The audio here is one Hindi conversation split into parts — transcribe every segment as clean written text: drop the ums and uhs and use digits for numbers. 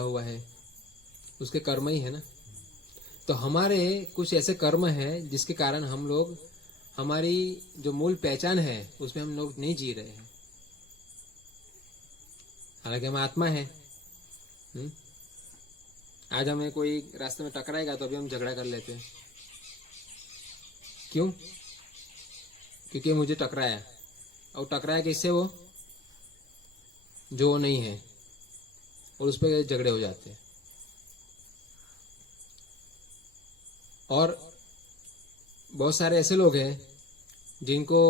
हुआ है, उसके कर्म ही है ना। तो हमारे कुछ ऐसे कर्म है जिसके कारण हम लोग, हमारी जो मूल पहचान है उसमें हम लोग नहीं जी रहे हैं, हालांकि हम आत्मा है। आज हमें कोई रास्ते में टकराएगा तो अभी हम झगड़ा कर लेते हैं। क्यों? क्योंकि मुझे टकराया, और टकराया किससे? वो जो नहीं है, और उस पर झगड़े हो जाते हैं। और बहुत सारे ऐसे लोग हैं जिनको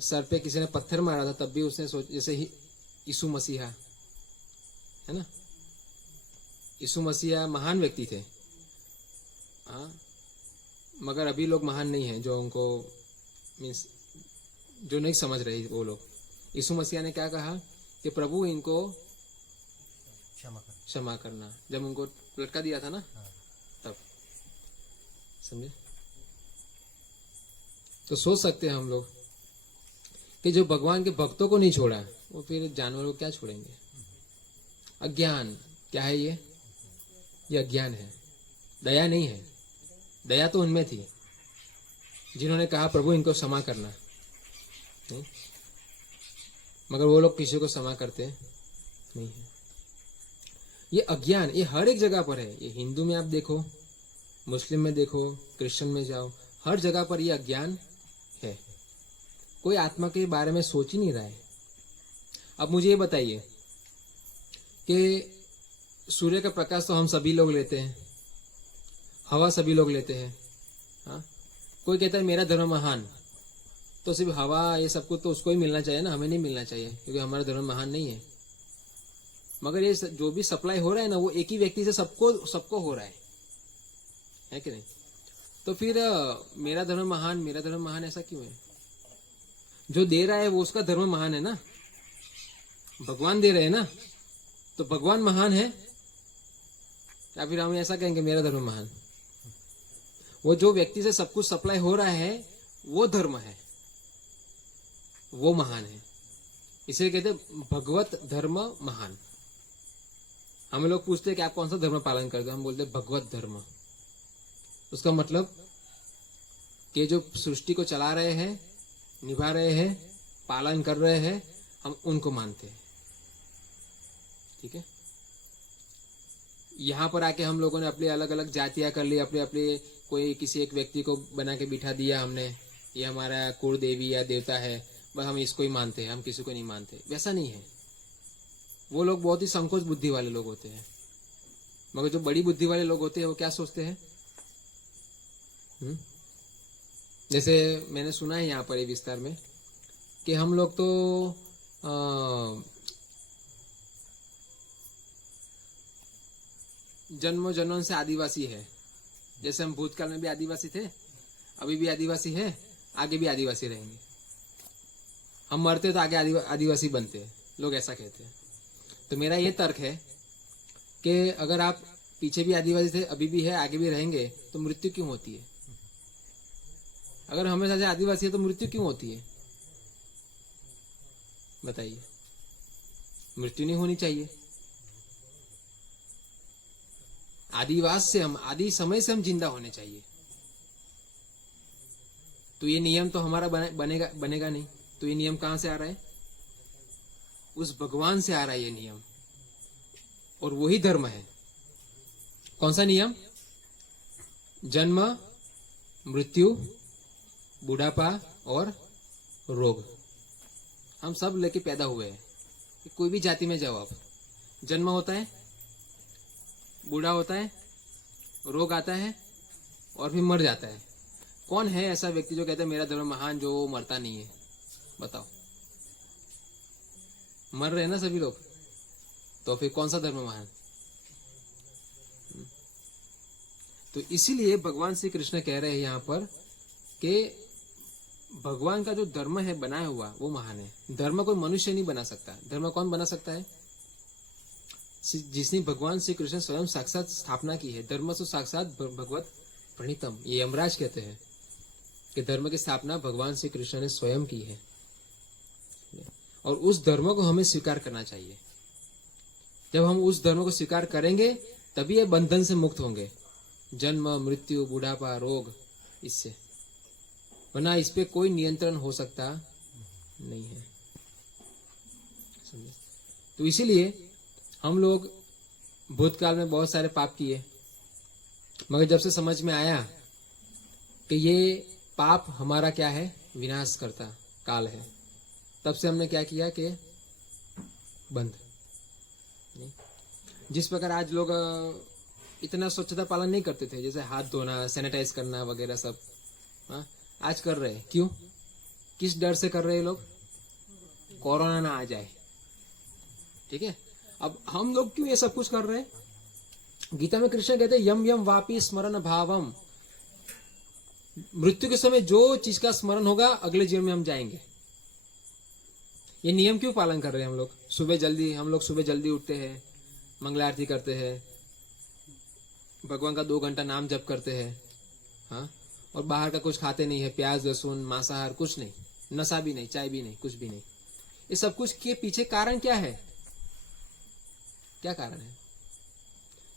सर पे किसी ने पत्थर मारा था, तब भी उसने सोच, जैसे ही यीशु मसीहा है ना, यीशु मसीहा महान व्यक्ति थे, हाँ, मगर अभी लोग महान नहीं हैं, जो उनको मीन्स जो नहीं समझ रहे वो लोग। यीशु मसीहा ने क्या कहा कि प्रभु इनको क्षमा करना, जब उनको लटका दिया था ना, तब समझे। तो सोच सकते हैं हम लोग कि जो भगवान के भक्तों को नहीं छोड़ा, वो फिर जानवरों को क्या छोड़ेंगे। अज्ञान क्या है? ये अज्ञान है, दया नहीं है। दया तो उनमें थी जिन्होंने कहा प्रभु इनको क्षमा करना, नहीं? मगर वो लोग किसी को क्षमा करते नहीं है। ये अज्ञान, ये हर एक जगह पर है। ये हिंदू में आप देखो, मुस्लिम में देखो, क्रिश्चियन में जाओ, हर जगह पर ये अज्ञान है। कोई आत्मा के बारे में सोच ही नहीं रहा है। अब मुझे ये बताइए कि सूर्य का प्रकाश तो हम सभी लोग लेते हैं, हवा सभी लोग लेते हैं, हाँ? कोई कहता है मेरा धर्म महान, तो सिर्फ हवा ये सब कुछ तो उसको ही मिलना चाहिए ना, हमें नहीं मिलना चाहिए, क्योंकि हमारा धर्म महान नहीं है। मगर ये जो भी सप्लाई हो रहा है ना, वो एक ही व्यक्ति से सबको हो रहा है कि नहीं? तो फिर मेरा धर्म महान ऐसा क्यों है? जो दे रहा है वो उसका धर्म महान है ना, भगवान दे रहे हैं ना, तो भगवान महान है, या फिर हम ऐसा कहेंगे मेरा धर्म महान? वो जो व्यक्ति से सब कुछ सप्लाई हो रहा है वो धर्म है, वो महान है। इसे कहते भगवत धर्म महान। हम लोग पूछते हैं कि आप कौन सा धर्म पालन करते हो, हम बोलते भगवत धर्म। उसका मतलब कि जो सृष्टि को चला रहे हैं, निभा रहे हैं, पालन कर रहे हैं, हम उनको मानते हैं। ठीक है। यहाँ पर आके हम लोगों ने अपनी अलग अलग जातियां कर ली, अपने कोई किसी एक व्यक्ति को बना के बिठा दिया हमने, ये हमारा कुल देवी या देवता है, बस हम इसको ही मानते हैं, हम किसी को नहीं मानते। वैसा नहीं है। वो लोग बहुत ही संकोच बुद्धि वाले लोग होते हैं। मगर जो बड़ी बुद्धि वाले लोग होते हैं वो क्या सोचते हैं? जैसे मैंने सुना है यहाँ पर विस्तार में कि हम लोग तो जन्मों जन्मों से आदिवासी है। जैसे हम भूतकाल में भी आदिवासी थे, अभी भी आदिवासी है, आगे भी आदिवासी रहेंगे। हम मरते तो आगे आदिवासी बनते हैं, लोग ऐसा कहते हैं। तो मेरा ये तर्क है कि अगर आप पीछे भी आदिवासी थे, अभी भी है, आगे भी रहेंगे, तो मृत्यु क्यों होती है? अगर हमेशा से आदिवासी है तो मृत्यु क्यों होती है? बताइए। मृत्यु नहीं होनी चाहिए। आदिवास से हम, आदि समय से हम जिंदा होने चाहिए। तो ये नियम तो हमारा बनेगा नहीं। तो ये नियम कहां से आ रहा है? उस भगवान से आ रहा है ये नियम, और वही धर्म है। कौन सा नियम? जन्म, मृत्यु, बुढ़ापा और रोग। हम सब लेके पैदा हुए हैं। कोई भी जाति में जाओ आप, जन्म होता है, बूढ़ा होता है, रोग आता है, और फिर मर जाता है। कौन है ऐसा व्यक्ति जो कहता है मेरा धर्म महान, जो मरता नहीं है? बताओ। मर रहे हैं ना सभी लोग, तो फिर कौन सा धर्म महान? तो इसीलिए भगवान श्री कृष्ण कह रहे हैं यहाँ पर कि भगवान का जो धर्म है बनाया हुआ, वो महान है। धर्म कोई मनुष्य नहीं बना सकता। धर्म कौन बना सकता है? जिसने भगवान श्री कृष्ण स्वयं साक्षात स्थापना की है। धर्म तो साक्षात भगवत प्रणीतम, ये यमराज कहते हैं कि धर्म की स्थापना भगवान श्री कृष्ण ने स्वयं की है, और उस धर्म को हमें स्वीकार करना चाहिए। जब हम उस धर्म को स्वीकार करेंगे तभी ये बंधन से मुक्त होंगे, जन्म मृत्यु बुढ़ापा रोग इससे, वरना इस पे कोई नियंत्रण हो सकता नहीं है। समझे? तो इसीलिए हम लोग भूतकाल में बहुत सारे पाप किए, मगर जब से समझ में आया कि ये पाप हमारा क्या है, विनाश करता काल है, तब से हमने क्या किया कि बंद नहीं। जिस प्रकार आज लोग इतना स्वच्छता पालन नहीं करते थे, जैसे हाथ धोना सैनिटाइज करना वगैरह सब, आज कर रहे हैं। क्यों? किस डर से कर रहे हैं लोग? कोरोना ना आ जाए। ठीक है, अब हम लोग क्यों ये सब कुछ कर रहे हैं? गीता में कृष्ण कहते हैं यम यम वापी स्मरण भावम, मृत्यु के समय जो चीज का स्मरण होगा अगले जीवन में हम जाएंगे। ये नियम क्यों पालन कर रहे हैं हम लोग? हम लोग सुबह जल्दी उठते हैं, मंगला आरती करते हैं, भगवान का 2 घंटा नाम जप करते हैं, हाँ, और बाहर का कुछ खाते नहीं है, प्याज लहसुन मांसाहार कुछ नहीं, नशा भी नहीं, चाय भी नहीं, कुछ भी नहीं। ये सब कुछ के पीछे कारण क्या है? क्या कारण है?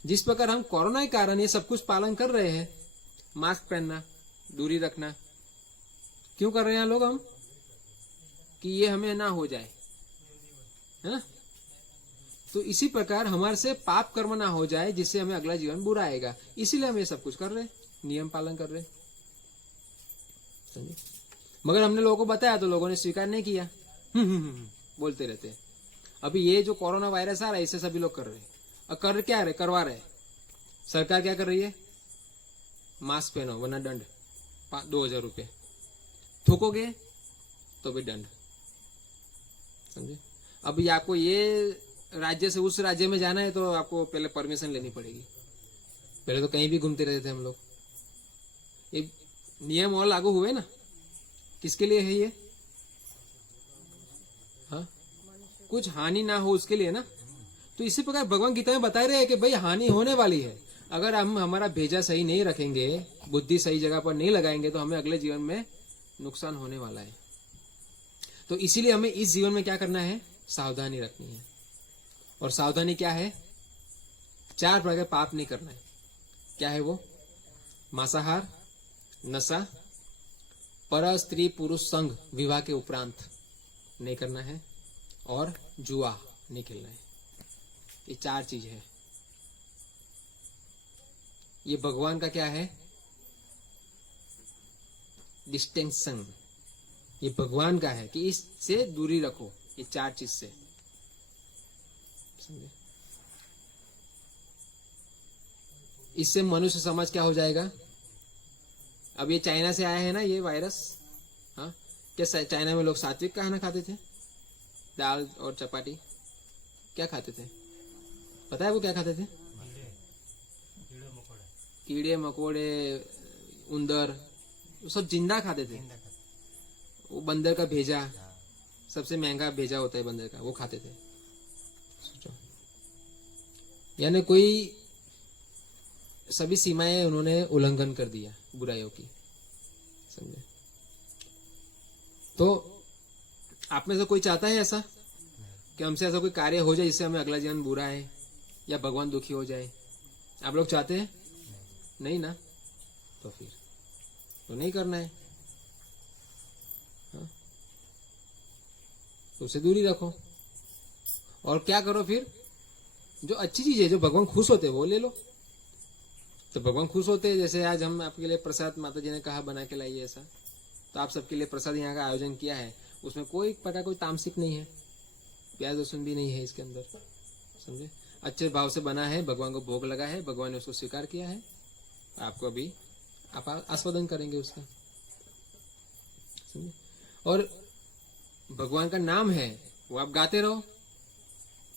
जिस प्रकार हम कोरोना के कारण ये सब कुछ पालन कर रहे हैं, मास्क पहनना, दूरी रखना, क्यों कर रहे हैं लोग हम? कि ये हमें ना हो जाए, है ना? तो इसी प्रकार हमारे से पाप कर्म ना हो जाए जिससे हमें अगला जीवन बुरा आएगा, इसीलिए हम ये सब कुछ कर रहे हैं, नियम पालन कर रहे हैं। समझे? मगर हमने लोगों को बताया तो लोगों ने स्वीकार नहीं किया, बोलते रहते हैं। अभी ये जो कोरोना वायरस आ रहा है इससे सभी लोग कर रहे हैं, और कर क्या रहे? करवा रहे। सरकार क्या कर रही है? मास्क पहनो वरना दंड 2000 रुपये, थूकोगे तो भी दंड। समझे? अभी आपको ये राज्य से उस राज्य में जाना है तो आपको पहले परमिशन लेनी पड़ेगी। पहले तो कहीं भी घूमते रहते थे हम लोग। ये नियम और लागू हुए ना, किसके लिए है ये? हाँ, कुछ हानि ना हो उसके लिए ना। तो इसी प्रकार भगवान गीता में बता रहे हैं कि भाई हानि होने वाली है, अगर हम हमारा भेजा सही नहीं रखेंगे, बुद्धि सही जगह पर नहीं लगाएंगे तो हमें अगले जीवन में नुकसान होने वाला है। तो इसीलिए हमें इस जीवन में क्या करना है? सावधानी रखनी है। और सावधानी क्या है? 4 प्रकार के पाप नहीं करना है। क्या है वो? मांसाहार, नशा, पर स्त्री पुरुष संग विवाह के उपरांत नहीं करना है, और जुआ नहीं खेलना है। ये 4 चीज है। ये भगवान का क्या है? डिस्टिंक्शन। ये भगवान का है कि इससे दूरी रखो, ये 4 चीज से। समझे? इससे मनुष्य समाज क्या हो जाएगा? अब ये चाइना से आया है ना ये वायरस, हाँ, क्या चाइना में लोग सात्विक खाना खाते थे? दाल और चपाती। क्या खाते थे? पता है वो क्या खाते थे? कीड़े मकोड़े, उंदर, वो सब जिंदा खाते थे। वो बंदर का भेजा, सबसे महंगा भेजा होता है बंदर का, वो खाते थे। सोचो, यानी कोई सभी सीमाएं उन्होंने उल्लंघन कर दिया बुराइयों की। समझे? तो आप में से कोई चाहता है ऐसा कि हमसे ऐसा कोई कार्य हो जाए जिससे हमें अगला जीवन बुरा है या भगवान दुखी हो जाए? आप लोग चाहते हैं? नहीं ना? तो फिर तो नहीं करना है, हाँ? तो उससे दूरी रखो। और क्या करो फिर? जो अच्छी चीज है, जो भगवान खुश होते हैं वो ले लो। तो भगवान खुश होते हैं, जैसे आज हम आपके लिए प्रसाद माता जी ने कहा बना के लाइए ऐसा, तो आप सबके लिए प्रसाद यहाँ का आयोजन किया है। उसमें कोई प्रकार कोई तामसिक नहीं है, प्याज लहसुन भी नहीं है इसके अंदर। समझे? अच्छे भाव से बना है, भगवान को भोग लगा है, भगवान ने उसको स्वीकार किया है। आपको अभी आप आस्वादन करेंगे उसका। समझे? और भगवान का नाम है वो आप गाते रहो।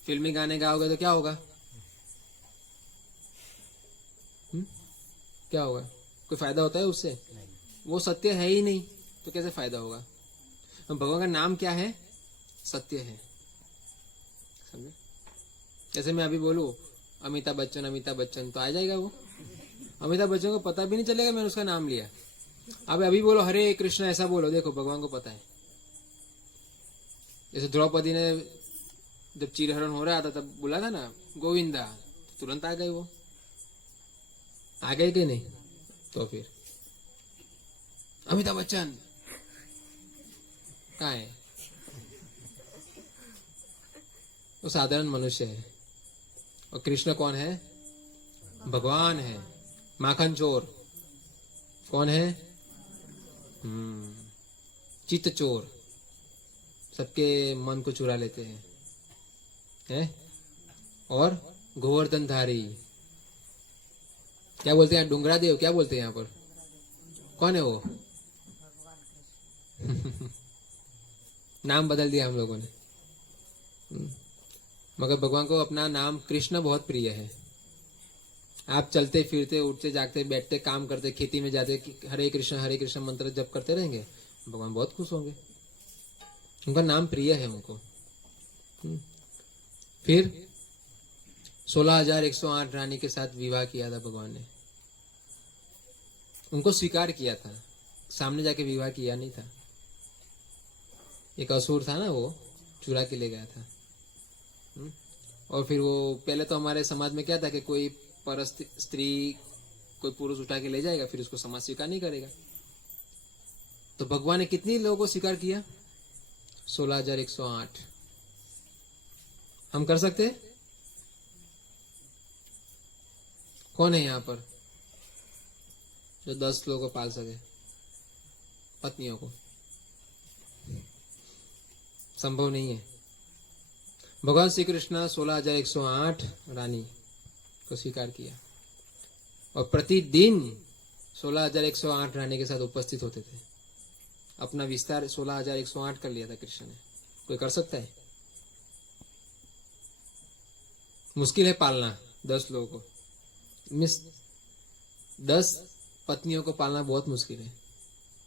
फिल्मी गाने गाओगे तो क्या होगा? क्या होगा? कोई फायदा होता है उससे? वो सत्य है ही नहीं, तो कैसे फायदा होगा? भगवान का नाम क्या है? सत्य है। समझे? जैसे मैं अभी बोलूं अमिताभ बच्चन तो आ जाएगा वो। अमिताभ बच्चन को पता भी नहीं चलेगा मैंने उसका नाम लिया। अब अभी बोलो हरे कृष्ण ऐसा बोलो, देखो भगवान को पता है। जैसे द्रौपदी ने जब चीरहरण हो रहा था तब बोला था ना गोविंदा, तुरंत आ गए वो, आ गए कि नहीं? तो फिर अमिताभ बच्चन कहाँ है? वो साधारण मनुष्य है। और कृष्ण कौन है? भगवान है, माखन चोर। कौन है? चित्त चोर, सबके मन को चुरा लेते हैं, और गोवर्धनधारी। क्या बोलते हैं डुंगरा देव, क्या बोलते हैं यहाँ पर? कौन है वो? नाम बदल दिया हम लोगों ने। मगर भगवान को अपना नाम कृष्ण बहुत प्रिय है। आप चलते फिरते, उठते जागते, बैठते, काम करते, खेती में जाते, हरे कृष्ण मंत्र जप करते रहेंगे, भगवान बहुत खुश होंगे। उनका नाम प्रिय है उनको। फिर 16,108 रानी के साथ विवाह किया था भगवान ने। उनको स्वीकार किया था, सामने जाके विवाह किया नहीं था। एक असुर था ना, वो चुरा के ले गया था। और फिर वो पहले तो हमारे समाज में क्या था कि कोई पर स्त्री कोई पुरुष उठा के ले जाएगा, फिर उसको समाज स्वीकार नहीं करेगा। तो भगवान ने कितनी लोगों को स्वीकार किया? 16,108। हम कर सकते? कौन है यहाँ पर जो 10 लोगों को पाल सके, पत्नियों को? संभव नहीं है। भगवान श्री कृष्ण 16,108 रानी को स्वीकार किया और प्रतिदिन 16,108 रानी के साथ उपस्थित होते थे। अपना विस्तार 16,108 कर लिया था कृष्ण ने। कोई कर सकता है? मुश्किल है पालना 10 लोगों को। 10 पत्नियों को पालना बहुत मुश्किल है,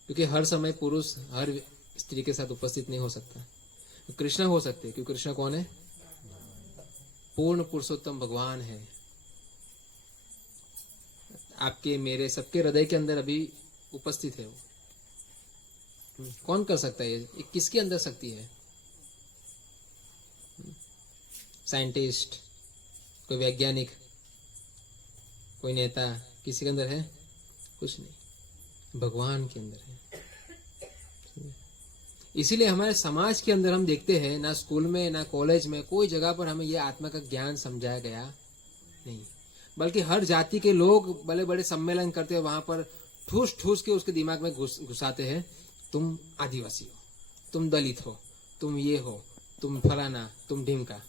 क्योंकि हर समय पुरुष हर स्त्री के साथ उपस्थित नहीं हो सकता। तो कृष्ण हो सकते, क्योंकि कृष्ण कौन है? पूर्ण पुरुषोत्तम भगवान है। आपके मेरे सबके हृदय के अंदर अभी उपस्थित है वो। कौन कर सकता है ये? किसके अंदर शक्ति है? साइंटिस्ट, कोई वैज्ञानिक, कोई नेता, किसी के अंदर है? कुछ नहीं, भगवान के अंदर है। इसीलिए हमारे समाज के अंदर हम देखते हैं, ना स्कूल में ना कॉलेज में कोई जगह पर हमें यह आत्मा का ज्ञान समझाया गया नहीं, बल्कि हर जाति के लोग बड़े बड़े सम्मेलन करते हैं, वहां पर ठूस ठूस के उसके दिमाग में घुसाते हैं, तुम आदिवासी हो, तुम दलित हो, तुम ये हो, तुम फलाना, तुम ढिमका।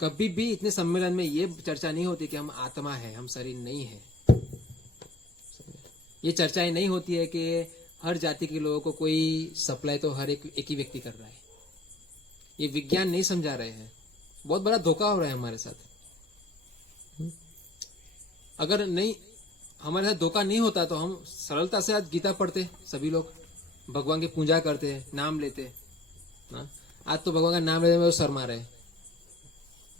कभी भी इतने सम्मेलन में ये चर्चा नहीं होती कि हम आत्मा है, हम शरीर नहीं है। ये चर्चाएं नहीं होती है कि हर जाति के लोगों को कोई सप्लाई तो हर एक ही व्यक्ति कर रहा है। ये विज्ञान नहीं समझा रहे हैं। बहुत बड़ा धोखा हो रहा है हमारे साथ। अगर नहीं हमारे साथ धोखा नहीं होता तो हम सरलता से आज गीता पढ़ते, सभी लोग भगवान की पूजा करते, नाम लेते। आज तो भगवान का नाम लेने में वो शर्मा रहे।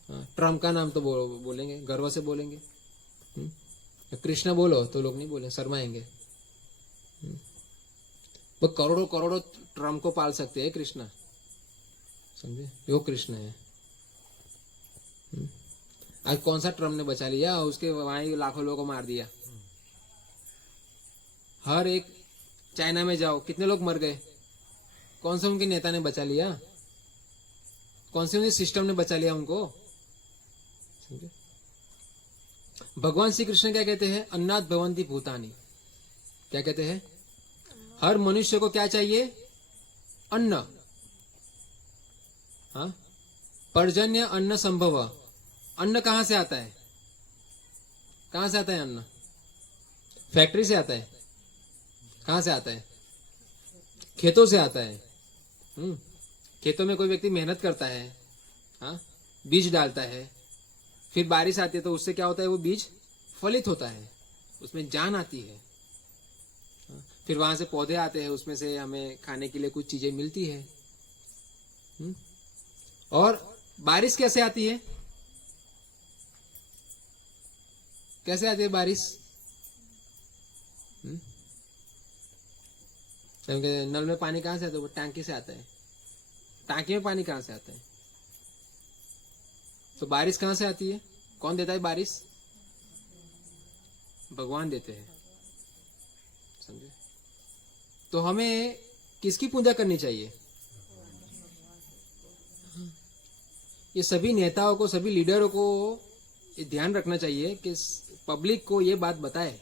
ट्रम्प का नाम तो बोलेंगे, गर्व से बोलेंगे। कृष्ण बोलो तो लोग नहीं बोले, शर्माएंगे। वो करोड़ों करोड़ों ट्रम्प को पाल सकते हैं कृष्ण, समझे? वो कृष्ण है। आज कौन सा ट्रम्प ने बचा लिया? उसके वहां लाखों लोगों को मार दिया। हर एक चाइना में जाओ, कितने लोग मर गए? कौन से उनके नेता ने बचा लिया? कौन से उनके सिस्टम ने बचा लिया उनको? समझे? भगवान श्री कृष्ण क्या कहते हैं? अन्नात् भवन्ति भूतानि। क्या कहते हैं? हर मनुष्य को क्या चाहिए? अन्न। हाँ, पर्जन्य अन्न संभव। अन्न कहां से आता है? कहां से आता है अन्न? फैक्ट्री से आता है? कहां से आता है? खेतों से आता है। खेतों में कोई व्यक्ति मेहनत करता है, हाँ, बीज डालता है, फिर बारिश आती है तो उससे क्या होता है? वो बीज फलित होता है, उसमें जान आती है। फिर वहां से पौधे आते हैं, उसमें से हमें खाने के लिए कुछ चीजें मिलती है। और बारिश कैसे आती है? कैसे आती है बारिश? नल में पानी कहां से आता है? वो टांकी से आता है। टांकी में पानी कहां से आता है? तो बारिश कहां से आती है? कौन देता है बारिश? भगवान देते हैं, समझे? तो हमें किसकी पूजा करनी चाहिए? ये सभी नेताओं को, सभी लीडरों को ये ध्यान रखना चाहिए कि पब्लिक को ये बात बताए।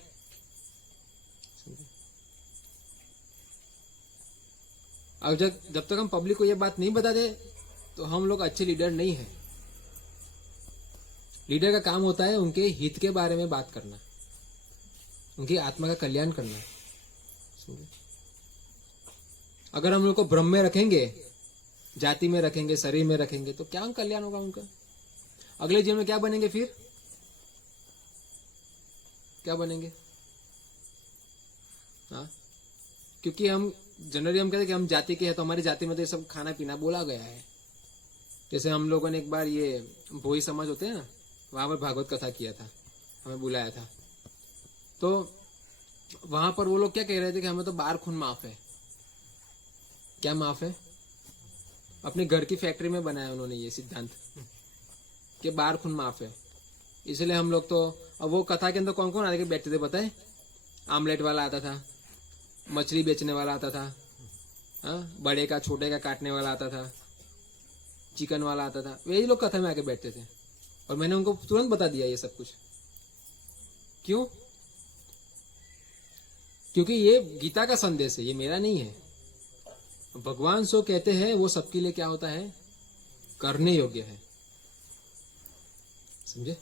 अब जब तक हम पब्लिक को ये बात नहीं बताते तो हम लोग अच्छे लीडर नहीं है। लीडर का काम होता है उनके हित के बारे में बात करना, उनकी आत्मा का कल्याण करना। अगर हम लोग को भ्रम में रखेंगे, जाति में रखेंगे, शरीर में रखेंगे, तो क्या कल्याण होगा उनका? अगले जीवन में क्या बनेंगे? फिर क्या बनेंगे? हाँ, क्योंकि हम जनरली हम कहते हैं कि हम जाति के हैं, तो हमारी जाति में तो ये सब खाना पीना बोला गया है। जैसे हम लोगों ने एक बार ये भोई समाज होते हैं ना, वहां पर भागवत कथा किया था, हमें बुलाया था। तो वहां पर वो लोग क्या कह रहे थे कि हमें तो बार खून माफ है। क्या माफ है? अपने घर की फैक्ट्री में बनाया उन्होंने ये सिद्धांत कि बार खून माफ है। इसलिए हम लोग तो, अब वो कथा के अंदर कौन कौन आके बैठते थे पता है? आमलेट वाला आता था, मछली बेचने वाला आता था, बड़े का छोटे का काटने वाला आता था, चिकन वाला आता था। वही लोग कथा में आके बैठते थे और मैंने उनको तुरंत बता दिया ये सब कुछ। क्यों? क्योंकि ये गीता का संदेश है, ये मेरा नहीं है। भगवान सो कहते हैं वो सबके लिए क्या होता है? करने योग्य है, समझे?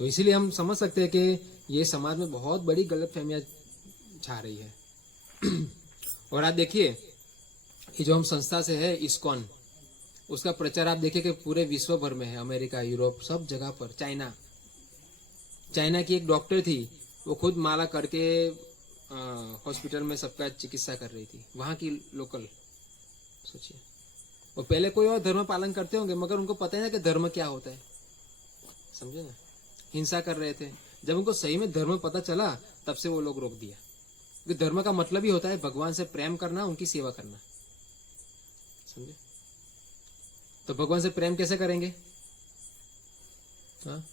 तो इसीलिए हम समझ सकते हैं कि ये समाज में बहुत बड़ी गलतफहमियां छा रही है। और आप देखिए, ये जो हम संस्था से है इस्कॉन, उसका प्रचार आप देखिए कि पूरे विश्व भर में है, अमेरिका, यूरोप, सब जगह पर। चाइना की एक डॉक्टर थी, वो खुद माला करके हॉस्पिटल में सबका चिकित्सा कर रही थी, वहां की लोकल। सोचिए, वो पहले कोई और धर्म पालन करते होंगे, मगर उनको पता है ना कि धर्म क्या होता है, समझे ना? हिंसा कर रहे थे। जब उनको सही में धर्म पता चला, तब से वो लोग रोक दिया। क्योंकि धर्म का मतलब ही होता है भगवान से प्रेम करना, उनकी सेवा करना, समझे? तो भगवान से प्रेम कैसे करेंगे? हाँ?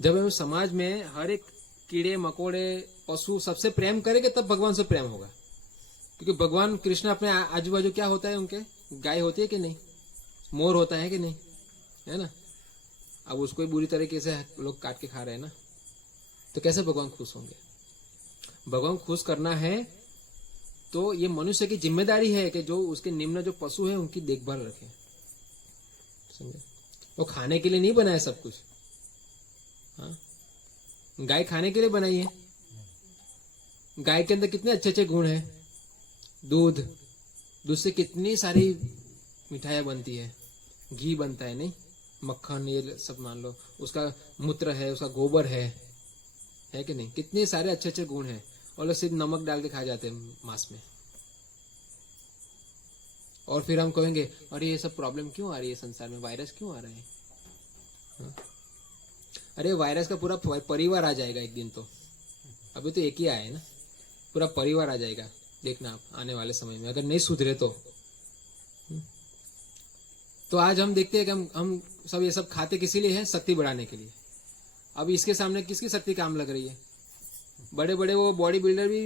जब हम समाज में हर एक कीड़े मकोड़े पशु सबसे प्रेम करेंगे, तब भगवान से प्रेम होगा। क्योंकि भगवान कृष्ण अपने आजू बाजू क्या होता है उनके? गाय होती है कि नहीं? मोर होता है कि नहीं? है ना? अब उसको ही बुरी तरीके से लोग काट के खा रहे हैं ना, तो कैसे भगवान खुश होंगे? भगवान खुश करना है तो ये मनुष्य की जिम्मेदारी है कि जो उसके निम्न जो पशु है उनकी देखभाल रखे, समझे? वो खाने के लिए नहीं बनाए सब कुछ। हाँ, गाय खाने के लिए बनाई है। गाय के अंदर कितने अच्छे अच्छे गुण हैं। दूध से कितनी सारी मिठाइयां बनती है, घी बनता है, नहीं? मक्खन, ये सब मान लो। उसका मूत्र है, उसका गोबर है कि नहीं? कितने सारे अच्छे अच्छे गुण हैं, और लोग सिर्फ नमक डाल के खा जाते हैं मांस में। और फिर हम कहेंगे अरे ये सब प्रॉब्लम क्यों आ रही है संसार में, वायरस क्यों आ रहा है? हाँ? अरे वायरस का पूरा परिवार आ जाएगा एक दिन। तो अभी तो एक ही आया है ना, पूरा परिवार आ जाएगा, देखना आप आने वाले समय में, अगर नहीं सुधरे तो आज हम देखते हैं कि हम सब ये सब खाते किसी लिए है? शक्ति बढ़ाने के लिए। अब इसके सामने किसकी शक्ति काम लग रही है? बड़े बड़े वो बॉडी बिल्डर भी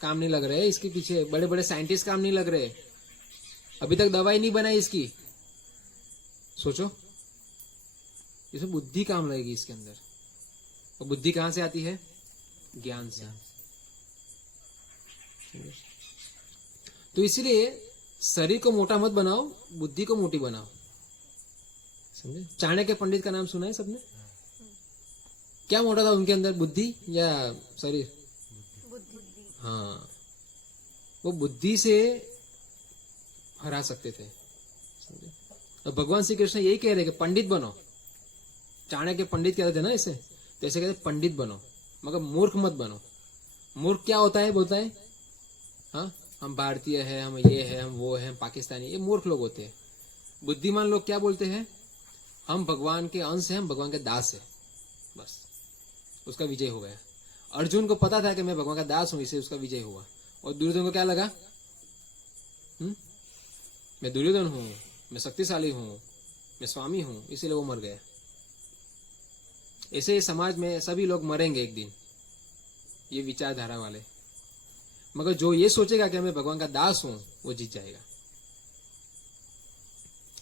काम नहीं लग रहे हैं इसके पीछे, बड़े बड़े साइंटिस्ट काम नहीं लग रहे, अभी तक दवाई नहीं बनाई इसकी। सोचो, इसमें बुद्धि काम लगेगी इसके अंदर। और बुद्धि कहां से आती है? ज्ञान से। तो इसीलिए शरीर को मोटा मत बनाओ, बुद्धि को मोटी बनाओ, समझे? चाणक्य पंडित का नाम सुना है सबने? क्या मोटा था उनके अंदर, बुद्धि या शरीर? हाँ, वो बुद्धि से हरा सकते थे, समझे? तो भगवान श्री कृष्ण यही कह रहे कि पंडित बनो। चाणक्य पंडित कहते थे ना इसे, तो ऐसे कहते पंडित बनो, मगर मूर्ख मत बनो। मूर्ख क्या होता है? बोलता है हाँ हम भारतीय है, हम ये है, हम वो है, हम पाकिस्तानी, ये मूर्ख लोग होते हैं। बुद्धिमान लोग क्या बोलते हैं? हम भगवान के अंश हैं, हम भगवान के दास है, बस उसका विजय हो गया। अर्जुन को पता था कि मैं भगवान का दास हूं, इसे उसका विजय हुआ। और दुर्योधन को क्या लगा? मैं दुर्योधन हूं, मैं शक्तिशाली हूं, मैं स्वामी हूं इसीलिए वो मर गया। ऐसे समाज में सभी लोग मरेंगे एक दिन, ये विचारधारा वाले। मगर जो ये सोचेगा कि मैं भगवान का दास हूं, वो जीत जाएगा।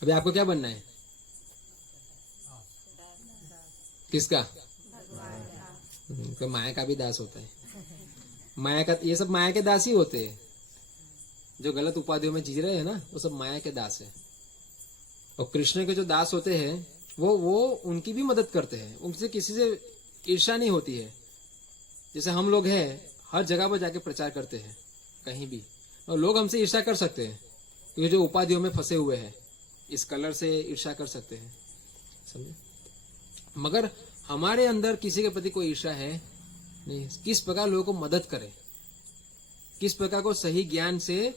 अभी आपको क्या बनना है? किसका? तो माया का भी दास होता है। माया का, ये सब माया के दास ही होते हैं। जो गलत उपाधियों में जी रहे हैं ना, वो सब माया के दास है। और कृष्ण के जो दास होते हैं वो उनकी भी मदद करते हैं, उनसे किसी से ईर्ष्या नहीं होती है। जैसे हम लोग हैं, हर जगह पर जाके प्रचार करते हैं कहीं भी, और लोग हमसे ईर्ष्या कर सकते हैं क्योंकि जो उपाधियों में फंसे हुए हैं, इस कलर से ईर्ष्या कर सकते हैं, समझे। मगर हमारे अंदर किसी के प्रति कोई ईर्ष्या है नहीं। किस प्रकार लोगों को मदद करे, किस प्रकार को सही ज्ञान से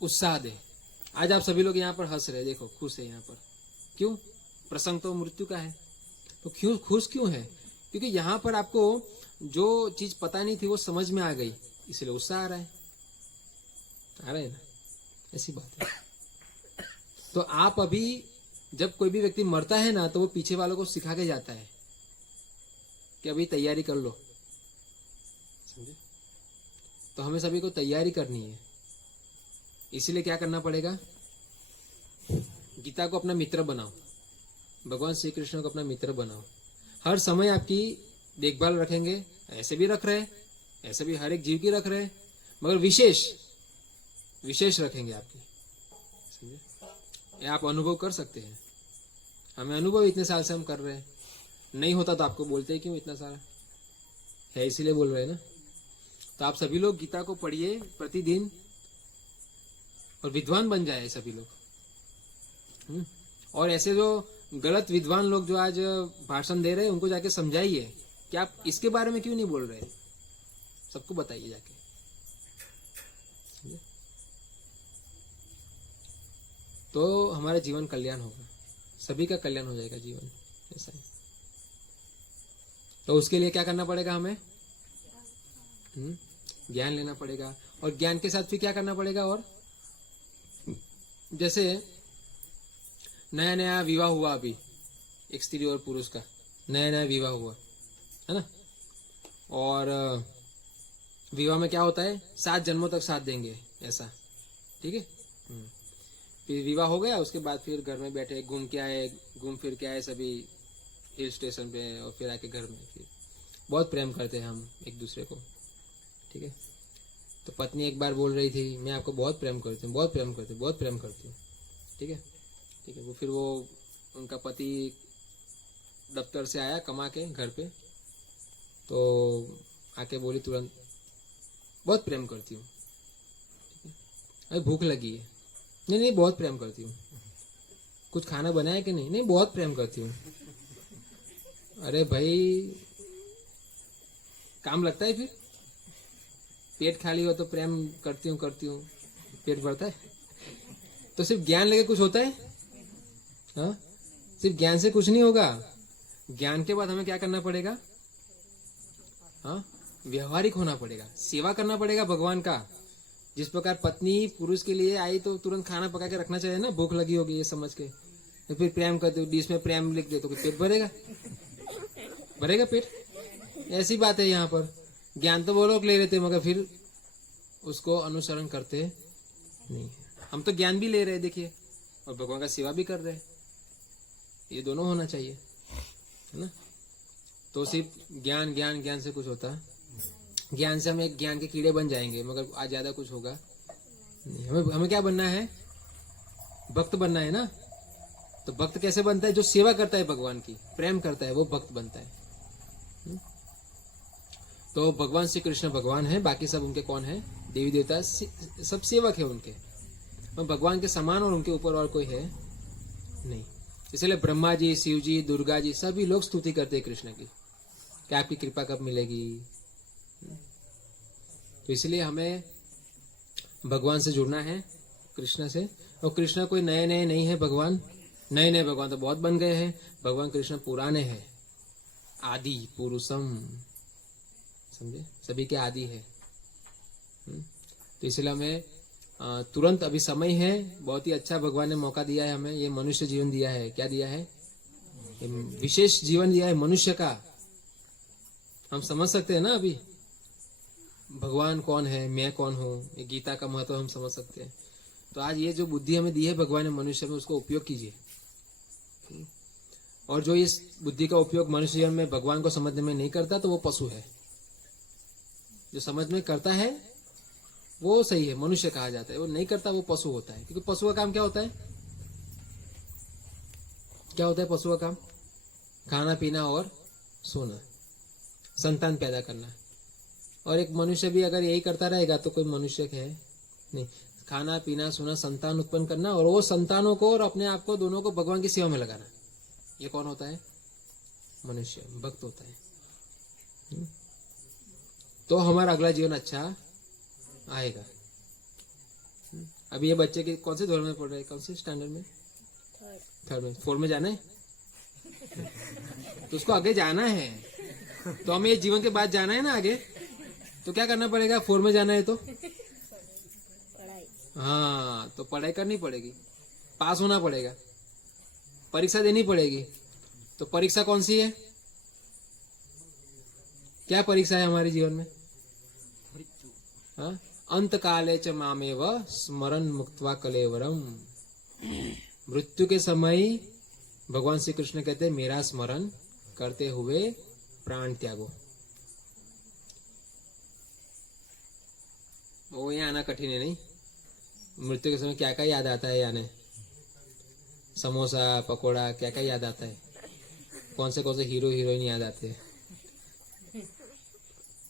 उत्साह दे। आज आप सभी लोग यहाँ पर हंस रहे, देखो खुश है यहाँ पर, क्यों? प्रसंग तो मृत्यु का है, तो क्यों खुश क्यों है? क्योंकि यहाँ पर आपको जो चीज पता नहीं थी वो समझ में आ गई, इसलिए उत्साह आ रहा है ना, ऐसी बात है। तो आप अभी जब कोई भी व्यक्ति मरता है ना, तो वो पीछे वालों को सिखा के जाता है कि अभी तैयारी कर लो, समझे। तो हमें सभी को तैयारी करनी है। इसीलिए क्या करना पड़ेगा? गीता को अपना मित्र बनाओ, भगवान श्री कृष्ण को अपना मित्र बनाओ। हर समय आपकी देखभाल रखेंगे, ऐसे भी रख रहे, ऐसे भी हर एक जीव की रख रहे, मगर विशेष रखेंगे आपकी, समझे। ये आप अनुभव कर सकते हैं। हमें अनुभव इतने साल से हम कर रहे हैं, नहीं होता तो आपको बोलते हैं क्यों इतना सारा है, इसीलिए बोल रहे हैं ना। तो आप सभी लोग गीता को पढ़िए प्रतिदिन और विद्वान बन जाए सभी लोग। और ऐसे जो गलत विद्वान लोग जो आज भाषण दे रहे हैं, उनको जाके समझाइए कि आप इसके बारे में क्यों नहीं बोल रहे, सबको बताइए जाके। तो हमारा जीवन कल्याण होगा, सभी का कल्याण हो जाएगा जीवन, ऐसा है। तो उसके लिए क्या करना पड़ेगा? हमें ज्ञान लेना पड़ेगा, और ज्ञान के साथ फिर क्या करना पड़ेगा? और जैसे नया नया विवाह हुआ, अभी एक स्त्री और पुरुष का नया नया विवाह हुआ है ना, और विवाह में क्या होता है? 7 जन्मों तक साथ देंगे, ऐसा, ठीक है। फिर विवाह हो गया, उसके बाद फिर घर में बैठे घूम फिर के आए सभी हिल स्टेशन पे, और फिर आके घर में फिर बहुत प्रेम करते हैं हम एक दूसरे को, ठीक है। तो पत्नी एक बार बोल रही थी, मैं आपको बहुत प्रेम करती हूँ, बहुत प्रेम करती हूँ, ठीक है। वो फिर वो उनका पति दफ्तर से आया कमा के घर पे, तो आके बोली तुरंत, बहुत प्रेम करती हूँ, ठीक है। अरे भूख लगी है, नहीं बहुत प्रेम करती हूँ। कुछ खाना बनाया कि नहीं बहुत प्रेम करती हूँ। अरे भाई काम लगता है फिर? पेट खाली हो तो प्रेम करती हूँ, पेट भरता है? तो सिर्फ ज्ञान लेके कुछ होता है? हाँ, सिर्फ ज्ञान से कुछ नहीं होगा। ज्ञान के बाद हमें क्या करना पड़ेगा? हाँ, व्यवहारिक होना पड़ेगा, सेवा करना पड़ेगा भगवान का। जिस प्रकार पत्नी पुरुष के लिए आई तो तुरंत खाना पका के रखना चाहिए ना, भूख लगी होगी ये समझ के, तो फिर प्रेम करते हो, डिश में प्रेम लिख दे तो पेट भरेगा पेट। ऐसी बात है यहाँ पर। ज्ञान तो वो लोग ले लेते मगर फिर उसको अनुसरण करते नहीं। हम तो ज्ञान भी ले रहे हैं देखिए, और भगवान का सेवा भी कर रहे हैं, ये दोनों होना चाहिए, है ना। तो सिर्फ ज्ञान से कुछ होता, ज्ञान से हम एक ज्ञान के कीड़े बन जाएंगे, मगर आज ज्यादा कुछ होगा नहीं। हमें क्या बनना है? भक्त बनना है ना। तो भक्त कैसे बनता है? जो सेवा करता है भगवान की, प्रेम करता है, वो भक्त बनता है। तो भगवान श्री कृष्ण भगवान है, बाकी सब उनके कौन है? देवी देवता, सब सेवक है उनके। भगवान के समान और उनके ऊपर और कोई है नहीं। इसलिए ब्रह्मा जी, शिव जी, दुर्गा जी, सभी लोग स्तुति करते हैं कृष्ण की कि आपकी कृपा कब मिलेगी। तो इसलिए हमें भगवान से जुड़ना है, कृष्ण से। और कृष्ण कोई नए नए नहीं है भगवान, नए भगवान तो बहुत बन गए हैं। भगवान कृष्ण पुराने हैं, आदि पुरुषम, समझे, सभी के आदि है। तो इसलिए हमें तुरंत अभी समय है, बहुत ही अच्छा भगवान ने मौका दिया है हमें, ये मनुष्य जीवन दिया है। क्या दिया है? ये विशेष जीवन दिया है मनुष्य का। हम समझ सकते हैं ना अभी भगवान कौन है, मैं कौन हूँ, ये गीता का महत्व हम समझ सकते हैं। तो आज ये जो बुद्धि हमें दी है भगवान ने मनुष्य में, उसको उपयोग कीजिए। और जो इस बुद्धि का उपयोग मनुष्य जीवन में भगवान को समझने में नहीं करता तो वो पशु है। जो समझ में करता है वो सही है, मनुष्य कहा जाता है। वो नहीं करता वो पशु होता है। क्योंकि पशु का काम क्या होता है? क्या होता है पशु का काम? खाना पीना और सोना, संतान पैदा करना। और एक मनुष्य भी अगर यही करता रहेगा तो कोई मनुष्य है नहीं। खाना पीना सोना, संतान उत्पन्न करना, और वो संतानों को और अपने आप को दोनों को भगवान की सेवा में लगाना। ये कौन होता है? मनुष्य, भक्त होता है। तो हमारा अगला जीवन अच्छा आएगा। अभी ये बच्चे के कौन से दौर में पढ़ रहे हैं? कौन से स्टैंडर्ड में? थर्ड में। 4 में जाना है तो उसको आगे जाना है। तो हमें ये जीवन के बाद जाना है ना आगे, तो क्या करना पड़ेगा? 4 में जाना है तो हाँ, तो पढ़ाई करनी पड़ेगी, पास होना पड़ेगा, परीक्षा देनी पड़ेगी। तो परीक्षा कौन सी है? क्या परीक्षा है हमारे जीवन में? हाँ, अंत काले च मामेव स्मरण मुक्त्वा कलेवरम। मृत्यु के समय भगवान श्री कृष्ण कहते हैं मेरा स्मरण करते हुए प्राण त्यागो। वो यहाँ आना कठिन है नहीं? मृत्यु के समय क्या क्या याद आता है? यानी समोसा पकोड़ा क्या क्या याद आता है? कौन से हीरो हीरोइन याद आते हैं?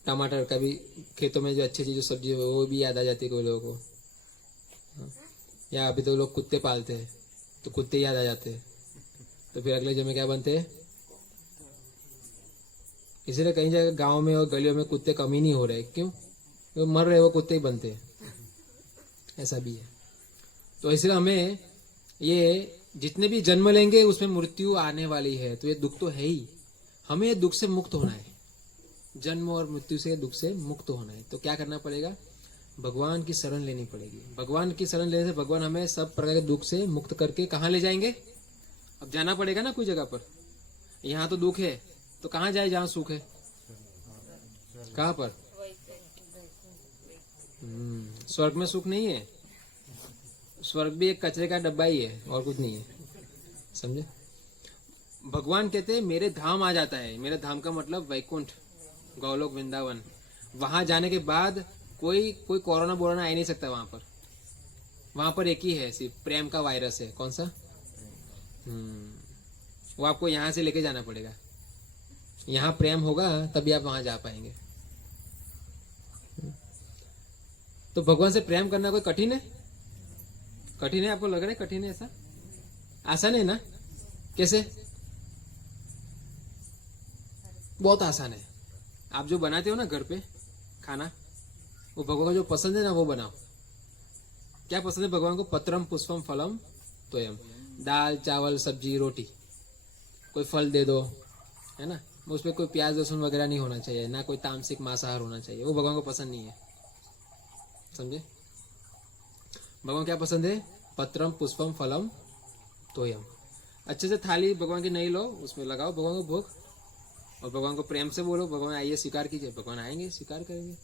टमाटर, कभी खेतों में जो अच्छी चीज सब्जी हो वो भी याद आ जाती है कोई लोगों को। या अभी तो लोग कुत्ते पालते हैं तो कुत्ते याद आ जाते हैं। तो फिर अगले जन्म में क्या बनते हैं? इसलिए कई जगह गांव में और गलियों में कुत्ते कम ही नहीं हो रहे। क्यों? वो मर रहे वो कुत्ते ही बनते हैं। ऐसा भी है। तो इसलिए हमें ये जितने भी जन्म लेंगे उसमें मृत्यु आने वाली है, तो ये दुख तो है ही। हमें ये दुख से मुक्त होना है, जन्म और मृत्यु से दुख से मुक्त होना है। तो क्या करना पड़ेगा? भगवान की शरण लेनी पड़ेगी। भगवान की शरण लेने से भगवान हमें सब प्रकार के दुख से मुक्त करके कहाँ ले जाएंगे? अब जाना पड़ेगा ना कोई जगह पर। यहाँ तो दुख है तो कहाँ जाए जहाँ सुख है? कहाँ पर? स्वर्ग में सुख नहीं है। स्वर्ग भी एक कचरे का डब्बा ही है और कुछ नहीं है। समझे? भगवान कहते हैं मेरे धाम आ जाता है। मेरे धाम का मतलब वैकुंठ, गौलोक, वृंदावन। वहां जाने के बाद कोई कोरोना बोरोना आ नहीं सकता वहां पर। वहां पर एक ही है सिर्फ, प्रेम का वायरस है। कौन सा? वो आपको यहाँ से लेके जाना पड़ेगा। यहाँ प्रेम होगा तभी आप वहां जा पाएंगे। तो भगवान से प्रेम करना कोई कठिन है? कठिन है? आपको लग रहा है कठिन है? ऐसा आसान है ना? कैसे? बहुत आसान है। आप जो बनाते हो ना घर पे खाना, वो भगवान को जो पसंद है ना वो बनाओ। क्या पसंद है भगवान को? पत्रम पुष्पम फलम तोयम। दाल चावल सब्जी रोटी, कोई फल दे दो, है ना? उस पर कोई प्याज लहसुन वगैरह नहीं होना चाहिए, ना कोई तामसिक मांसाहार होना चाहिए। वो भगवान को पसंद नहीं है। समझे? भगवान क्या पसंद है? पत्रम पुष्पम फलम तोयम। अच्छे से थाली भगवान की नहीं लो, उसमें लगाओ भगवान को भोग, और भगवान को प्रेम से बोलो भगवान आइए स्वीकार कीजिए। भगवान आएंगे, स्वीकार करेंगे।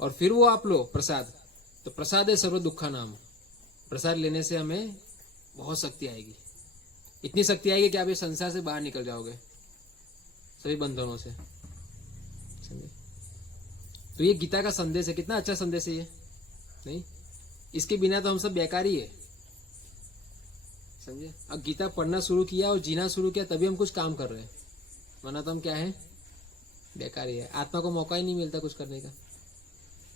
और फिर वो आप लो प्रसाद। तो प्रसाद है सर्व दुखा नाम। प्रसाद लेने से हमें बहुत शक्ति आएगी। इतनी शक्ति आएगी कि आप इस संसार से बाहर निकल जाओगे, सभी बंधनों से। समझे? तो ये गीता का संदेश है। कितना अच्छा संदेश है ये, नहीं? इसके बिना तो हम सब बेकार ही है। समझे? अब गीता पढ़ना शुरू किया और जीना शुरू किया तभी हम कुछ काम कर रहे हैं, वरना तो हम क्या है? बेकार ही है। आत्मा को मौका ही नहीं मिलता कुछ करने का।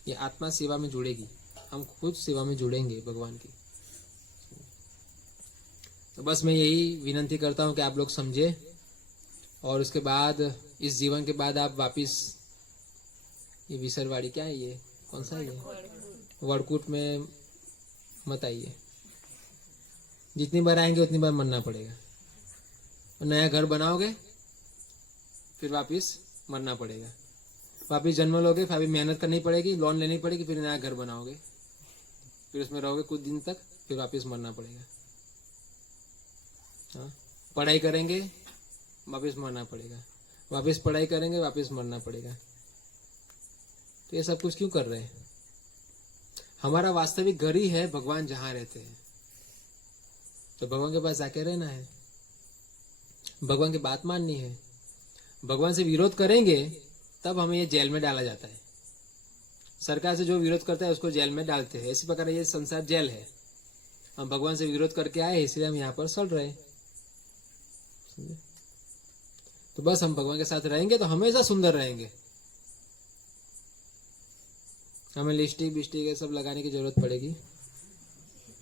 ये आत्मा सेवा में जुड़ेगी, हम खुद सेवा में जुड़ेंगे भगवान की। तो बस मैं यही विनंती करता हूँ कि आप लोग समझे, और उसके बाद इस जीवन के बाद आप वापिस ये विसरवाड़ी, क्या है ये, कौन सा है ये, वड़कूट में मत आइए। जितनी बार आएंगे उतनी बार मरना पड़ेगा। और नया घर बनाओगे फिर वापिस मरना पड़ेगा। वापिस जन्म लोगे, फिर अभी मेहनत करनी पड़ेगी, लोन लेनी पड़ेगी, फिर नया घर बनाओगे। फिर उसमें रहोगे कुछ दिन तक, फिर वापस मरना पड़ेगा। हाँ, पढ़ाई करेंगे वापस मरना पड़ेगा, वापस पढ़ाई करेंगे वापस मरना पड़ेगा। तो ये सब कुछ क्यों कर रहे हैं? हमारा वास्तविक घर ही है भगवान जहां रहते हैं, तो भगवान के पास जाके रहना है, भगवान की बात माननी है। भगवान से विरोध करेंगे तब हमें ये जेल में डाला जाता है। सरकार से जो विरोध करता है उसको जेल में डालते हैं। इसी प्रकार ये संसार जेल है। हम भगवान से विरोध करके आए, इसलिए हम यहाँ पर सड़ रहे हैं। तो बस हम भगवान के साथ रहेंगे तो हमेशा सुंदर रहेंगे। हमें लिपस्टिक बिस्टिक ये सब लगाने की जरूरत पड़ेगी,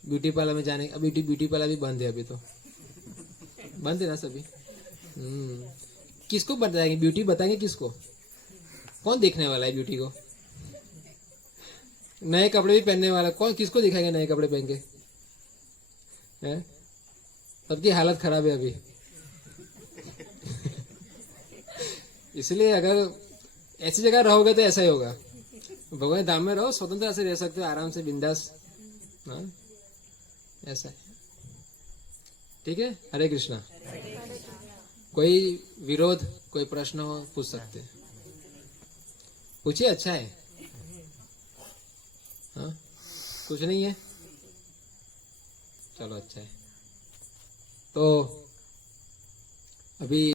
ब्यूटी पार्लर में जाने। अभी ब्यूटी पार्लर भी बंद है, अभी तो बंद है ना सभी। किसको बताएंगे ब्यूटी? बताएंगे किसको? कौन देखने वाला है ब्यूटी को? नए कपड़े भी पहनने वाला कौन? किसको दिखाएंगे नए कपड़े पहन के? हैं? सबकी हालत खराब है अभी। इसलिए अगर ऐसी जगह रहोगे तो ऐसा ही होगा। भगवान धाम में रहो, स्वतंत्रता से रह सकते हो, आराम से, बिंदास। हाँ, ऐसा है। ठीक है। हरे कृष्णा। कोई विरोध, कोई प्रश्न हो पूछ सकते हैं, पूछिए। अच्छा है। हाँ, कुछ नहीं है, चलो अच्छा है। तो अभी